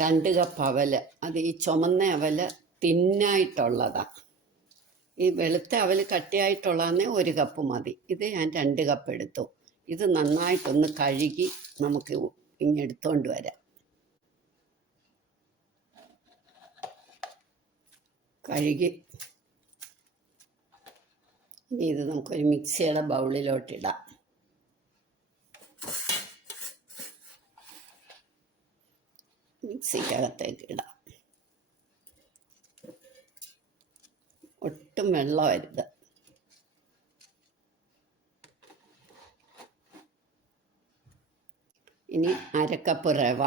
2 cup അവല്. അത് ഈ ചുമന്ന അവല് തിന്നായിട്ടുള്ളതാണ്. ഈ വെളുത്ത അവല് കട്ടിയായിട്ടുള്ളതാണെ 1 കപ്പ് മതി. ഇത് ഞാൻ 2 കപ്പ് എടുത്തു. ഇത് നന്നായിട്ടൊന്ന് കഴുകി നമുക്ക് ഇങ്ങെടുത്തോണ്ട് വരാം. കഴുകി ഇനി ഇത് നമുക്കൊരു മിക്സിയുടെ ബൗളിലോട്ടിടാം. മിക്സിക്കകത്തേക്ക് ഇടാം. ഒട്ടും വെള്ളമരുത്. ഇനി 1/2 കപ്പ് റവ.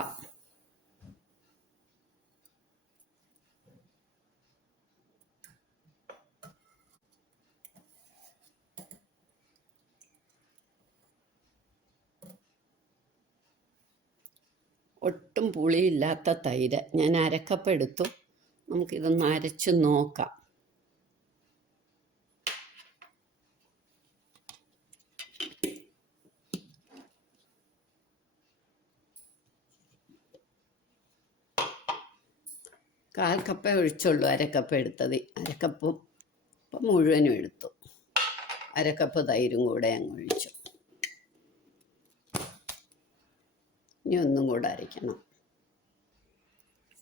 ഒട്ടും പുളിയില്ലാത്ത തൈര്. ഞാൻ 1/2 കപ്പ് എടുത്തു. നമുക്കിതൊന്ന് അരച്ച് നോക്കാം. കാൽ കപ്പേ ഒഴിച്ചുള്ളൂ 1/2 കപ്പ് എടുത്തത്. 1/2 കപ്പും ഇപ്പം മുഴുവനും എടുത്തു. 1/2 കപ്പ് തൈരും കൂടെ അങ്ങ് ഒഴിച്ചു. ഇനി ഒന്നും കൂടെ അരയ്ക്കണം.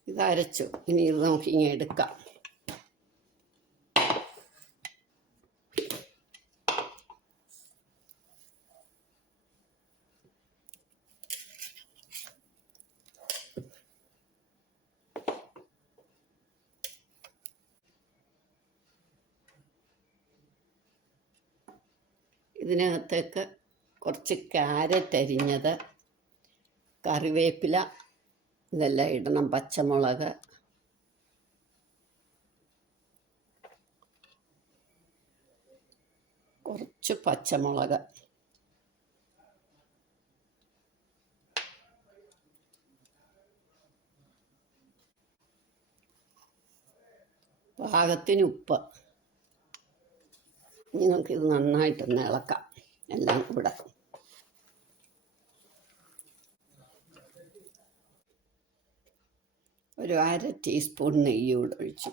ഇത് അരച്ചു. ഇനി ഇത് നമുക്കിങ്ങനെ എടുക്കാം. ഇതിനകത്തേക്ക് കുറച്ച് ക്യാരറ്റ് അരിഞ്ഞത്, കറിവേപ്പില ഇതെല്ലാം ഇടണം, പച്ചമുളക്, കുറച്ച് പച്ചമുളക്, പാകത്തിന് ഉപ്പ്. ഇനി നമുക്കിത് നന്നായിട്ടൊന്ന് ഇളക്കാം എല്ലാം കൂടെ. ഒരു 1/2 ടീസ്പൂൺ നെയ്യ് കൂടെ ഒഴിച്ചു.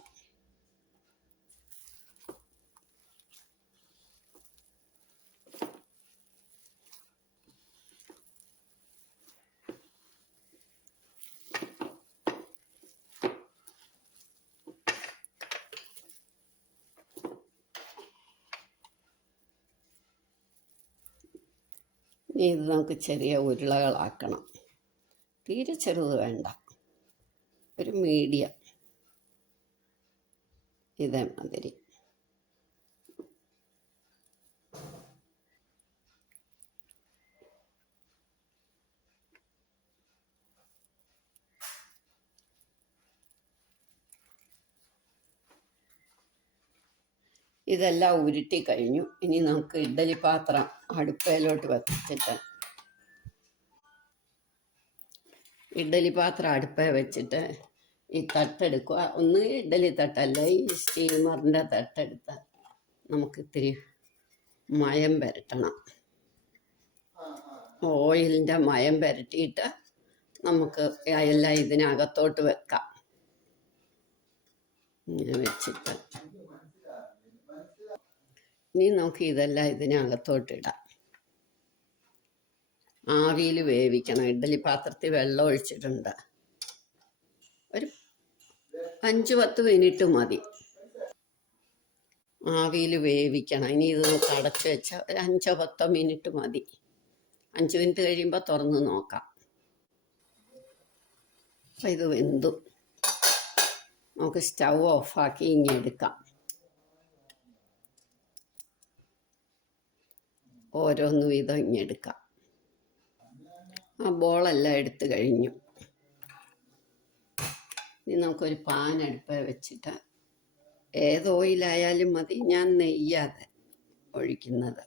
ഇനി ഇത് നമുക്ക് ചെറിയ ഉരുളകളാക്കണം. തീരെ ചെറുത് വേണ്ട, ഒരു മീഡിയം ഇതേമാതിരി. ഇതെല്ലാം ഉരുട്ടി കഴിഞ്ഞു. ഇനി നമുക്ക് ഇഡ്ഡലി പാത്രം അടുപ്പയിലോട്ട് വെച്ചിട്ട് ഈ തട്ടെടുക്കുക. ഒന്ന് ഇഡ്ഡലി തട്ടല്ല, ഈ സ്റ്റീമറിൻ്റെ തട്ടെടുത്ത് നമുക്കിത്തിരി മയം പുരട്ടണം. ഓയിലിൻ്റെ മയം പുരട്ടിയിട്ട് നമുക്ക് എല്ലാം ഇതിനകത്തോട്ട് വെക്കാം. ഇങ്ങനെ വെച്ചിട്ട് ഇനി നമുക്ക് ഇതെല്ലാം ഇതിനകത്തോട്ടിടാം. ആവിയിൽ വേവിക്കണം. ഇഡ്ഡലി പാത്രത്തിൽ വെള്ളം ഒഴിച്ചിട്ടുണ്ട്. ഒരു 5-10 മിനിറ്റ് മതി. ആവിയിൽ വേവിക്കണം. ഇനി ഇത് നമുക്ക് അടച്ച് വെച്ചാൽ ഒരു 5-10 മിനിറ്റ് മതി. 5 മിനിറ്റ് കഴിയുമ്പോൾ തുറന്ന് നോക്കാം. അപ്പം ഇത് വെന്തു. നമുക്ക് സ്റ്റൗ ഓഫാക്കി ഇങ്ങനെ എടുക്കാം. ഓരോന്ന് വീതം ഇങ്ങെടുക്കാം. ആ ബോളെല്ലാം എടുത്തു കഴിഞ്ഞു. ഇനി നമുക്കൊരു പാൻ അടുപ്പ് വെച്ചിട്ട്, ഏത് ഓയിലായാലും മതി, ഞാൻ നെയ്യാതെ ഒഴിക്കുന്നത്.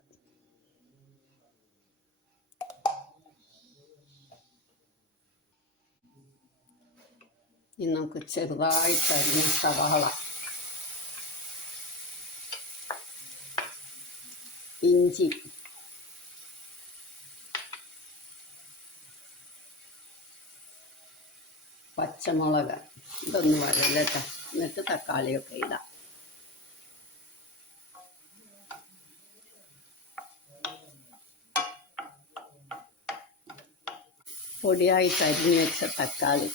ഇനി നമുക്ക് ചെറുതായിട്ട് അരിഞ്ഞ സവാള, ഇഞ്ചി, പച്ചമുളക് ഇതൊന്ന് വഴലട്ടെ, എന്നിട്ട് തക്കാളിയൊക്കെ ഇടാം. പൊടിയായി കരിഞ്ഞ് വെച്ച തക്കാളി,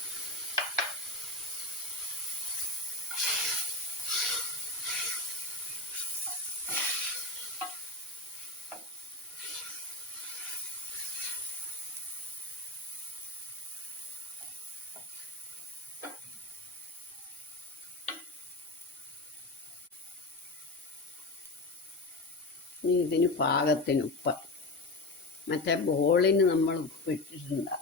ഇനി ഇതിന് പാകത്തിന് ഉപ്പ്. മറ്റേ ബോളിന് നമ്മൾ ഉപ്പിട്ടിട്ടുണ്ട്.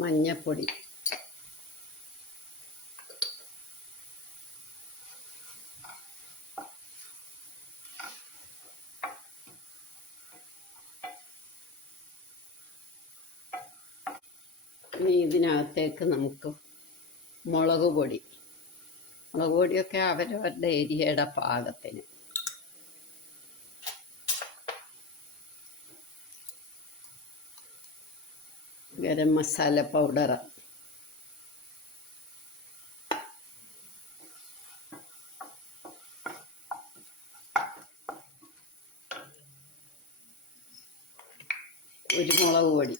മഞ്ഞപ്പൊടി, ഇനി ഇതിനകത്തേക്ക് നമുക്ക് മുളക് പൊടി. മുളക് പൊടിയൊക്കെ അവരവരുടെ ഏരിയയുടെ പാകത്തിന്. ഗരം മസാല പൗഡർ, കുരുമുളക് പൊടി,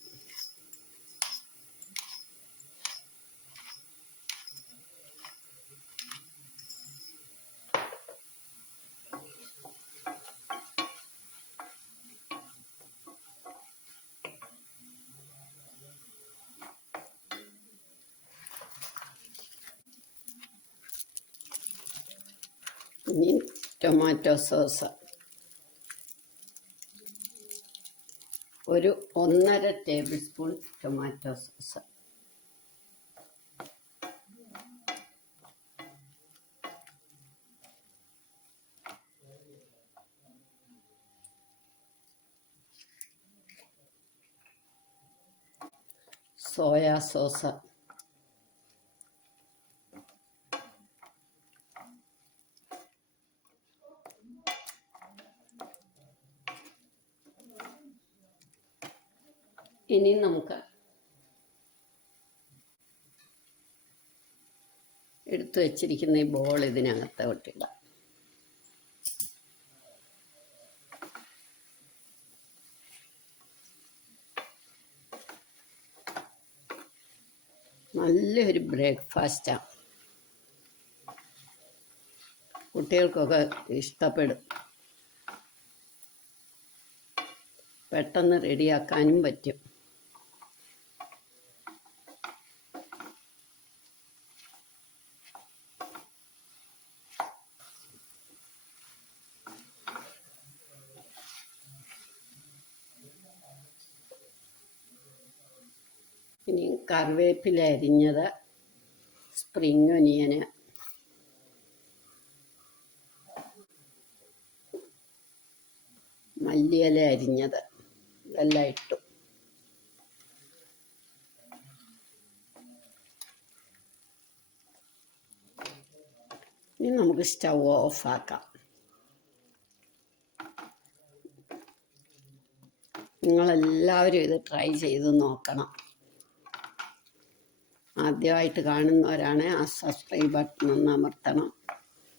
ഇനി ടൊമാറ്റോ സോസ് ഒരു 1.5 table spoon tomato sauce, soya sauce, ഇനി നമുക്ക് എടുത്തു വച്ചിരിക്കുന്ന ഈ ബോൾ ഇതിനകത്തോട്ട് ഇടാം. നല്ലൊരു ബ്രേക്ക്ഫാസ്റ്റാണ്, കുട്ടികൾക്കൊക്കെ ഇഷ്ടപ്പെടും. പെട്ടെന്ന് റെഡിയാക്കാനും പറ്റും. ഇനി കറിവേപ്പില അരിഞ്ഞത്, സ്പ്രിംഗ് ഒനിയന്, മല്ലിയില അരിഞ്ഞത് ഇതെല്ലാം ഇട്ടു. ഇനി നമുക്ക് സ്റ്റൗ ഓഫാക്കാം. നിങ്ങളെല്ലാവരും ഇത് ട്രൈ ചെയ്ത് നോക്കണം. ആദ്യമായിട്ട് കാണുന്നവരാണ് ആ സബ്സ്ക്രൈബ് ബട്ടൺ ഒന്ന് അമർത്തണം,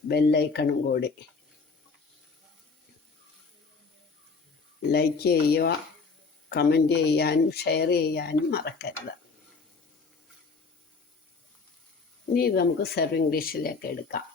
ബെല്ലൈക്കണും കൂടി. ലൈക്ക് ചെയ്യുക, കമൻറ്റ് ചെയ്യാനും ഷെയർ ചെയ്യാനും മറക്കരുത്. ഇനി ഇത് നമുക്ക് സെർവിങ് ഡിഷിലേക്ക് എടുക്കാം.